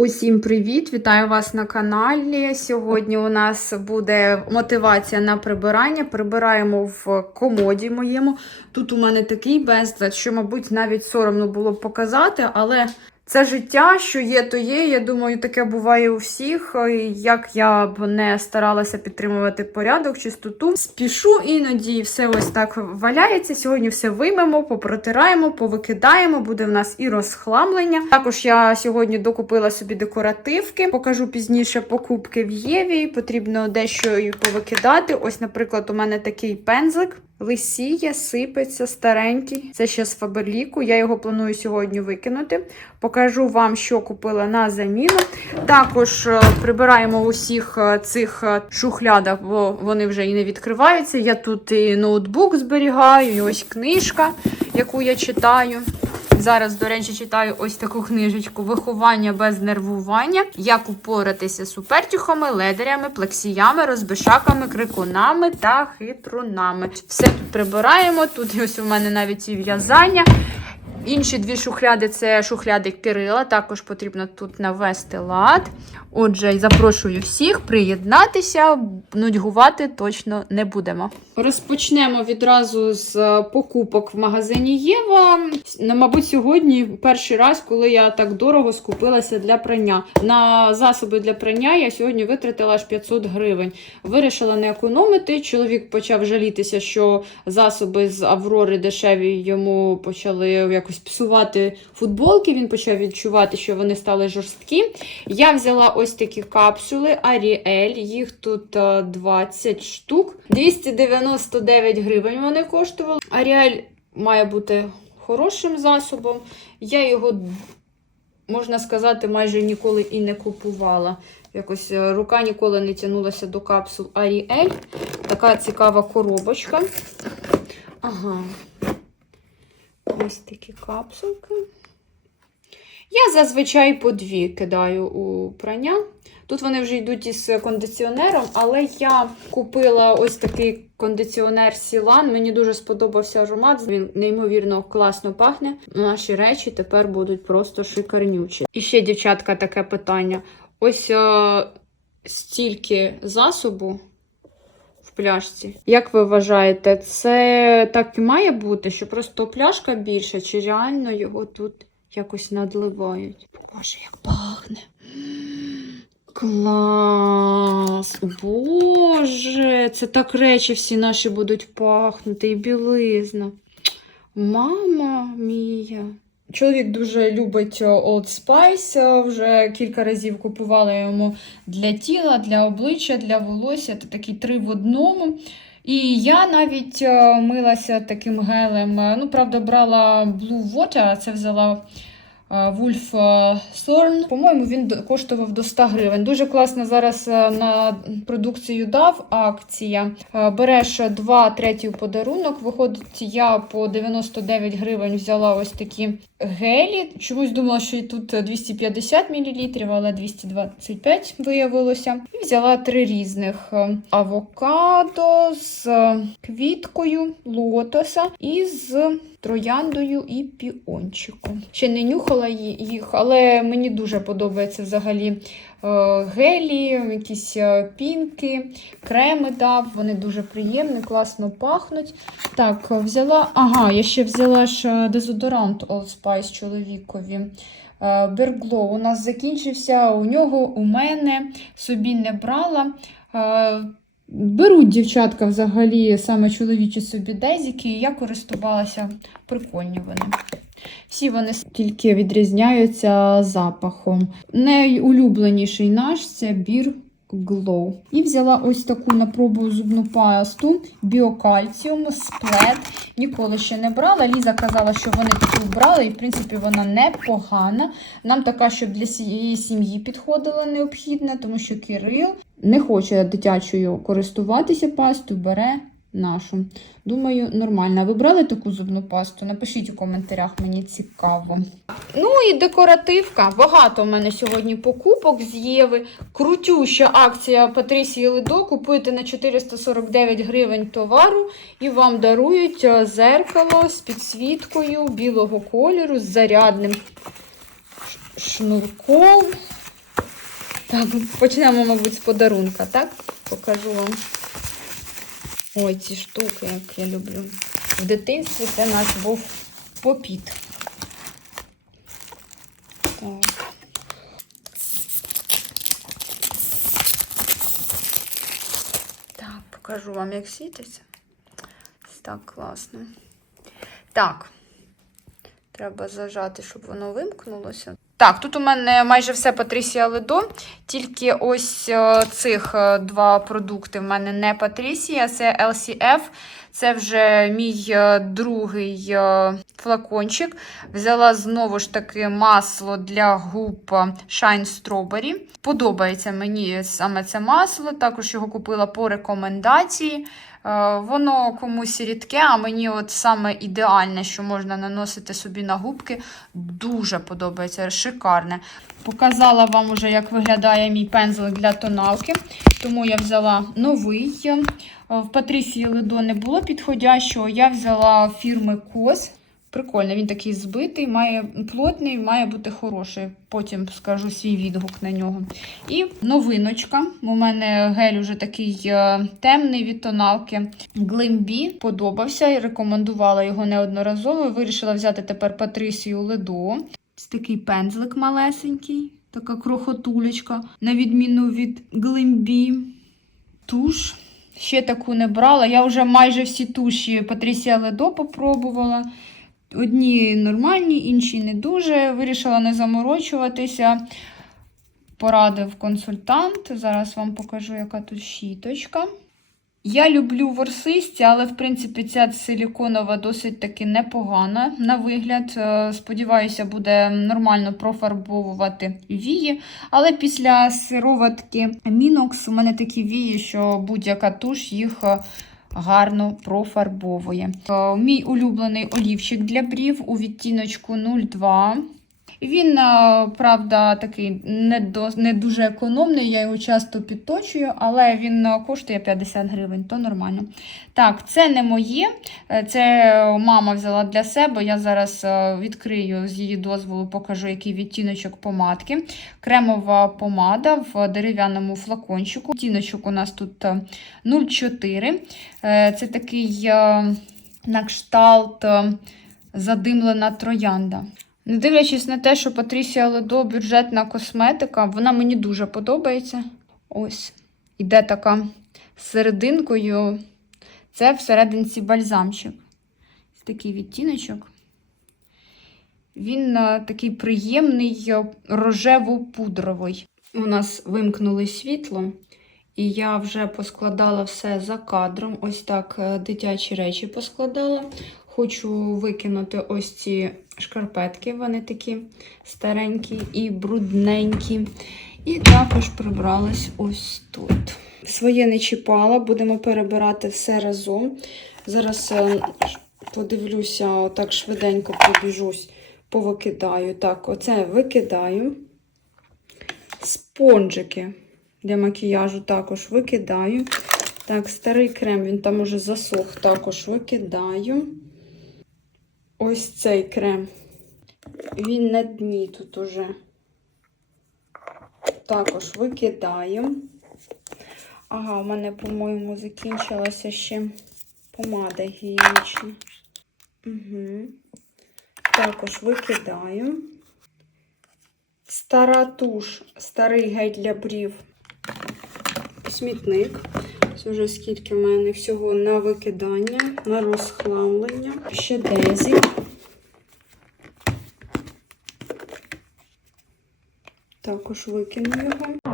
Усім привіт! Вітаю вас на каналі. Сьогодні у нас буде мотивація на прибирання. Прибираємо в комоді моєму. Тут у мене такий безлад, що, мабуть, навіть соромно було показати, але це життя, що є, то є. Я думаю, таке буває у всіх. Як я б не старалася підтримувати порядок, чистоту, спішу іноді все ось так валяється. Сьогодні все виймемо, попротираємо, повикидаємо. Буде в нас і розхламлення. Також я сьогодні докупила собі декоративки. Покажу пізніше покупки в Єві. Потрібно дещо і повикидати. Ось, наприклад, у мене такий пензлик. Лисіє, сипеться, старенький. Це ще з Фаберліку. Я його планую сьогодні викинути. Покажу вам, що купила на заміну. Також е, прибираємо усіх е, цих е, шухлядах, бо вони вже і не відкриваються. Я тут і ноутбук зберігаю, і ось книжка, яку я читаю. Зараз, до речі, читаю ось таку книжечку Виховання без нервування. Як упоратися з супертюхами, ледарями, плексіями, розбишаками, крикунами та хитрунами. Все тут прибираємо. Тут ось у мене навіть і в'язання. Інші дві шухляди це шухляди Кирила. Також потрібно тут навести лад. Отже, запрошую всіх приєднатися, нудьгувати точно не будемо. Розпочнемо відразу з е, покупок в магазині Єва. Ну, Мабуть, сьогодні перший раз, коли я так дорого скупилася для прання. На засоби для прання я сьогодні витратила аж 500 гривень. Вирішила не економити. Чоловік почав жалітися, що засоби з Аврори дешеві йому почали якось псувати футболки. Він почав відчувати, що вони стали жорсткі. Я взяла ось такі капсули Ariel, їх тут е, 20 штук. 299 гривень вони коштували. Ariel має бути хорошим засобом. Я його, можна сказати, майже ніколи і не купувала. Якось е, рука ніколи не тягнулася до капсул Ariel. Така цікава коробочка. Ага. Ось такі капсулки. Я зазвичай по дві кидаю у прання. Тут вони вже йдуть із кондиціонером, але я купила ось такий кондиціонер Сілан. Мені дуже сподобався аромат. Він неймовірно класно пахне. Наші речі тепер будуть просто шикарнючі. І ще, дівчатка, таке питання. Ось е, стільки засобу пляшці. Як ви вважаєте, це так і має бути, що просто пляшка більша, чи реально його тут якось надливають? Боже, як пахне. Клас! Боже, це так речі всі наші будуть пахнути і білизна. Мама мія. Чоловік дуже любить е, Old Spice, вже кілька разів купувала йому для тіла, для обличчя, для волосся. Це такий три в одному. І я навіть е, милася таким гелем. Е, Ну, правда, брала Blue Water, а це взяла е, Wolf е, По-моєму, він коштував до 100 гривень. Дуже класно зараз е, на продукцію дав акція. Береш два треті подарунок. Виходить, я по 99 гривень взяла ось такі гелі. Чомусь думала, що і тут 250 мл, але 225 виявилося. І взяла три різних: авокадо з квіткою лотоса і з трояндою і піончиком. Ще не нюхала їх, але мені дуже подобається взагалі е, гелі, якісь е, пінки, креми дав. Вони дуже приємні, класно пахнуть. Так, взяла. Ага, я ще взяла ж е, дезодорант Old Spice чоловікові. Бергло у нас закінчився. У нього, у мене собі не брала. Беруть дівчатка взагалі саме чоловічі собі дезіки, і я користувалася. Прикольні вони. Всі вони тільки відрізняються запахом. Найулюбленіший наш це бір Glow. І взяла ось таку на пробу зубну пасту біокальціум сплет. Ніколи ще не брала. Ліза казала, що вони таку брали, і в принципі вона непогана. Нам така, щоб для цієї сім'ї підходила необхідна, тому що Кирил не хоче дитячою користуватися пастою, бере нашу. Думаю, нормально. Ви брали таку зубну пасту? Напишіть у коментарях, мені цікаво. Ну і декоративка. Багато в мене сьогодні покупок з Єви. Крутюща акція Патрісії Ледо. Купуєте на 449 гривень товару і вам дарують е, зеркало з підсвіткою білого кольору, з зарядним шнурком. Так, почнемо, мабуть, з подарунка, так? Покажу вам. Ой, ці штуки, як я люблю. В дитинстві це наш був попіт. Так. Так, покажу вам, як світиться. Ось Так, класно. Так. Треба зажати, щоб воно вимкнулося. Так, тут у мене майже все Патрісія Ледо, тільки ось е, цих е, два продукти в мене не Патрісія, це LCF. Це вже мій е, другий флакончик. Взяла знову ж таки масло для губ Shine Strawberry. Подобається мені саме це масло, також його купила по рекомендації. Е, Воно комусь рідке, а мені от саме ідеальне, що можна наносити собі на губки, дуже подобається, шикарне. Показала вам уже, як виглядає мій пензлик для тоналки, тому я взяла новий. Е, В Патрісії Ледо не було підходящого, я взяла фірми Кос. Прикольно, він такий збитий, має плотний, має бути хороший. Потім скажу свій відгук на нього. І новиночка. У мене гель уже такий е, темний від тоналки. Глимбі подобався, рекомендувала його неодноразово. Вирішила взяти тепер Патрісію Ледо. Це такий пензлик малесенький, така крохотулечка, на відміну від Глимбі. Туш. Ще таку не брала. Я вже майже всі туші Патрісія Ледо попробувала. Одні нормальні, інші не дуже. Вирішила не заморочуватися. Порадив консультант. Зараз вам покажу, яка тут щіточка. Я люблю ворсисті, але, в принципі, ця силіконова досить таки непогана на вигляд. Е, Сподіваюся, буде нормально профарбовувати вії. Але після сироватки Мінокс у мене такі вії, що будь-яка туш їх е, гарно профарбовує. Е, Мій улюблений олівчик для брів у відтіночку 02. Він, е, правда, такий не, до, не дуже економний, я його часто підточую, але він е, коштує 50 гривень, то нормально. Так, це не моє, е, це мама взяла для себе. Я зараз відкрию з її дозволу, покажу, який відтіночок помадки. Кремова помада в дерев'яному флакончику. Відтіночок у нас тут е, 0,4. Е, Це такий на кшталт задимлена троянда. Не дивлячись на те, що Патрісія Ледо бюджетна косметика, вона мені дуже подобається. Ось. Іде така серединкою. Це всерединці бальзамчик. Ось такий відтіночок. Він е, такий приємний е, рожево-пудровий. У нас вимкнули світло, і я вже поскладала все за кадром. Ось так е, дитячі речі поскладала. Хочу викинути ось ці шкарпетки, вони такі старенькі і брудненькі. І також прибралась ось тут. Своє не чіпала, будемо перебирати все разом. Зараз е, подивлюся, отак швиденько пробіжусь, повикидаю. Так, оце викидаю. Спонжики для макіяжу також викидаю. Так, старий крем, він там уже засох, також викидаю. Ось цей крем. Він на дні тут уже. Також викидаю. Ага, у мене, по-моєму, закінчилася ще помада гігієнічна. Угу. Також викидаю. Стара туш, старий гель для брів. Смітник. Ось вже скільки в мене всього на викидання, на розхламлення. Ще дезі. Також викину його.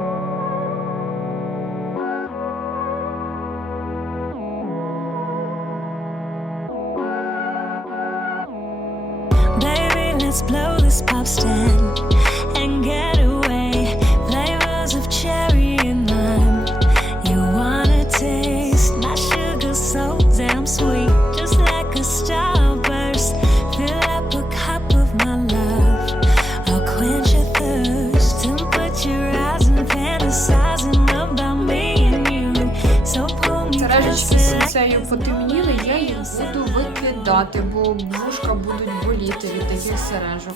Викидати, бо вушка будуть боліти від таких сережок.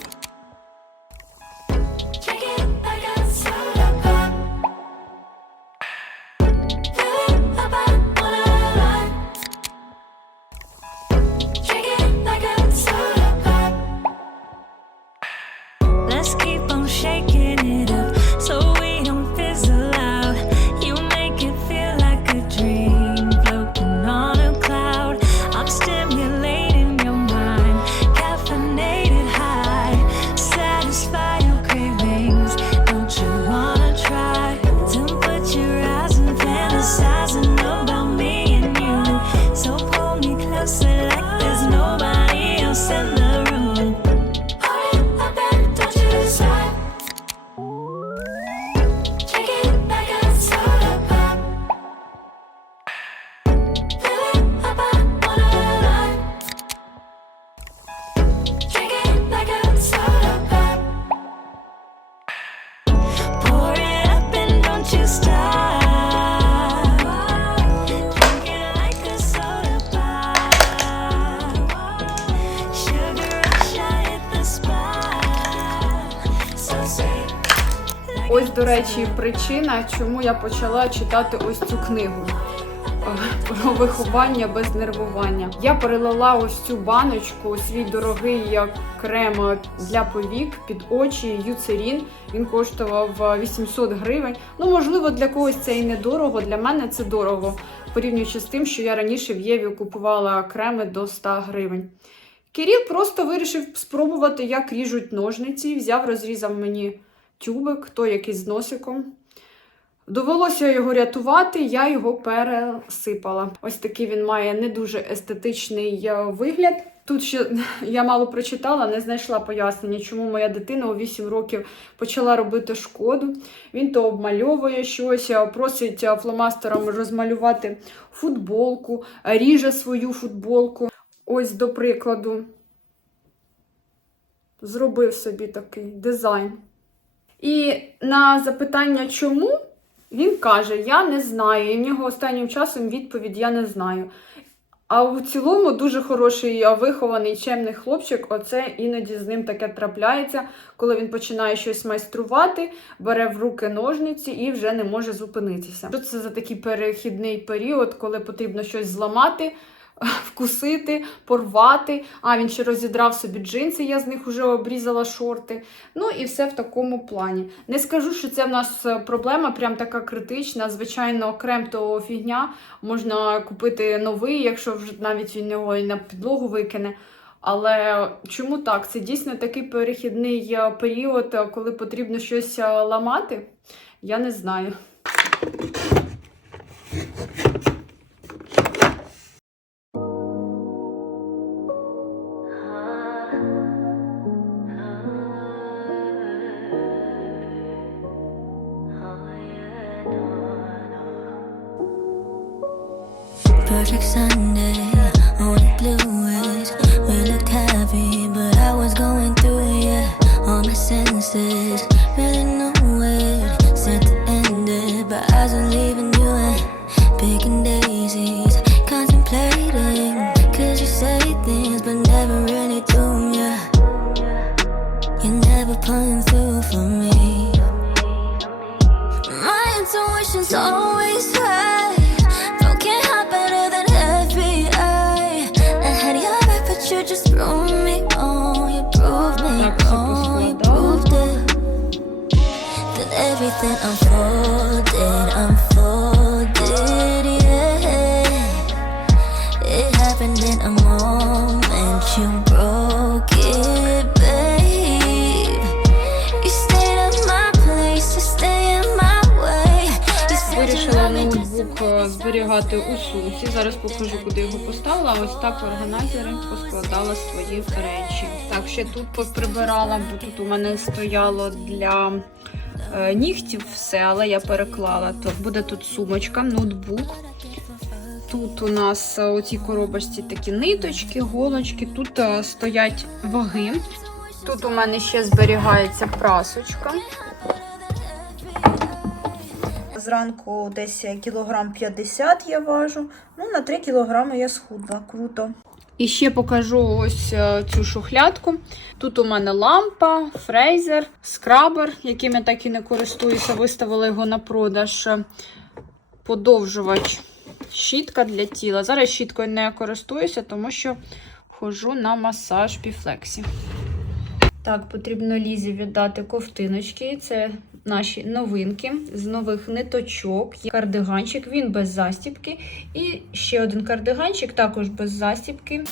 Ось, до речі, причина, чому я почала читати ось цю книгу. е, Про виховання без нервування. Я перелила ось цю баночку, свій дорогий е, крем для повік під очі Юцерін. Він коштував е, 800 гривень. Ну, можливо, для когось це і недорого. Для мене це дорого, порівнюючи з тим, що я раніше в Єві купувала креми до 100 гривень. Кирил просто вирішив спробувати, як ріжуть ножниці. Взяв, розрізав мені тюбик, той якийсь з носиком. Довелося його рятувати, я його пересипала. Ось такий він має не дуже естетичний е, вигляд. Тут ще я мало прочитала, не знайшла пояснення, чому моя дитина у 8 років почала робити шкоду. Він то обмальовує щось, е, просить е, фломастером розмалювати футболку, ріже свою футболку. Ось, до прикладу, зробив собі такий дизайн. І на запитання, чому, він каже: Я не знаю. І в нього останнім часом відповідь Я не знаю. А в цілому дуже хороший, вихований, чемний хлопчик. Оце іноді з ним таке трапляється, коли він починає щось майструвати, бере в руки ножниці і вже не може зупинитися. Що це за такий перехідний період, коли потрібно щось зламати, вкусити, порвати. А він ще розідрав собі джинси, я з них вже обрізала шорти. Ну і все в такому плані. Не скажу, що це в нас е, проблема, прям така критична. Звичайно, крем то фігня. Можна купити новий, якщо вже навіть він його і на підлогу викине. Але чому так? Це дійсно такий перехідний е, період, е, коли потрібно щось ламати. Я не знаю. Perfect Sunday on the blues. We looked happy, but I was going through it. Yeah, all my senses everything unfolded, unfolded, yeah. It happened in a moment. You broke it, babe. You stayed at my place, you stay in my way. You said you Вирішила love me just ноутбук е, зберігати у сумці. Зараз покажу, куди його поставила. Ось так в органайзери поскладала свої речі. Так, ще тут прибирала, бо тут у мене стояло для нігтів все, але я переклала. То буде тут сумочка, ноутбук. Тут у нас е, у цій коробочці такі ниточки, голочки, тут е, стоять ваги. Тут у мене ще зберігається прасочка. Зранку десь кілограм 50 я важу. Ну, на 3 кілограми я схудла. Круто. І ще покажу ось е, цю шухлядку. Тут у мене лампа, фрейзер, скрабер, яким я так і не користуюся. Виставила його на продаж. Подовжувач, щітка для тіла. Зараз щіткою не користуюся, тому що ходжу на масаж піфлексі. Так, потрібно Лізі віддати ковтиночки. Це наші новинки з нових ниточок. Є кардиганчик, він без застібки. І ще один кардиганчик, також без застібки.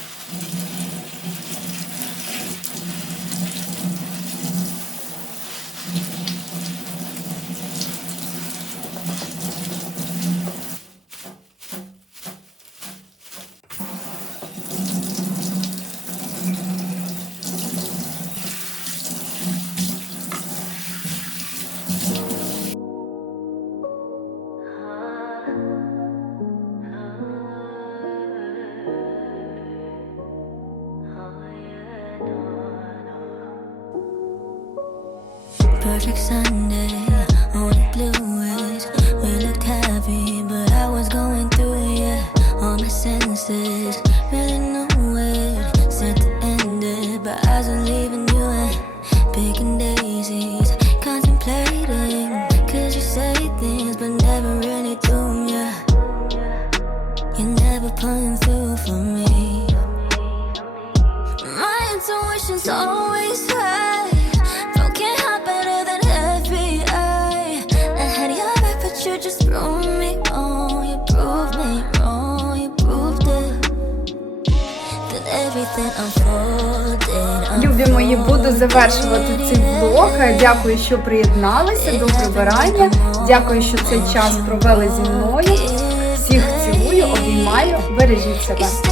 Perfect Sunday буду завершувати цей влог. Дякую, що приєдналися до прибирання. Дякую, що цей час провели зі мною. Всіх цілую, обіймаю, бережіть себе.